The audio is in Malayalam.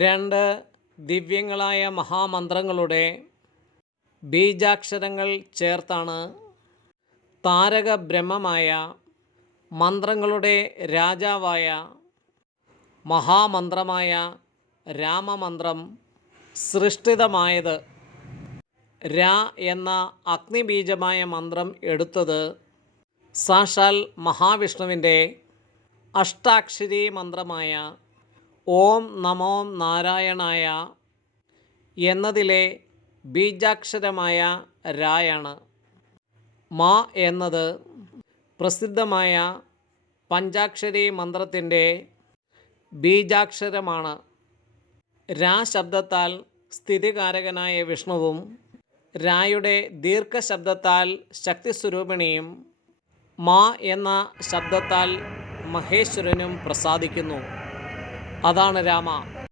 രണ്ട് ദിവ്യങ്ങളായ മഹാമന്ത്രങ്ങളുടെ ബീജാക്ഷരങ്ങൾ ചേർത്താണ് താരക ബ്രഹ്മമായ മന്ത്രങ്ങളുടെ രാജാവായ മഹാമന്ത്രമായ രാമമന്ത്രം സൃഷ്ടിതമായത്. രാ എന്ന അഗ്നിബീജമായ മന്ത്രം എടുത്തത് സാക്ഷാൽ മഹാവിഷ്ണുവിൻ്റെ അഷ്ടാക്ഷരി മന്ത്രമായ ഓം നമോ നാരായണായ എന്നതിലെ ബീജാക്ഷരമായ രായാണ്. മാ എന്നത് പ്രസിദ്ധമായ പഞ്ചാക്ഷരി മന്ത്രത്തിൻ്റെ ബീജാക്ഷരമാണ്. രാ ശബ്ദത്താൽ സ്ഥിതികാരകനായ വിഷ്ണുവും രായുടെ ദീർഘശബ്ദത്താൽ ശക്തിസ്വരൂപിണിയും മാ എന്ന ശബ്ദത്താൽ മഹേശ്വരനും പ്രസാദിക്കുന്നു. അതാണ് രാമ.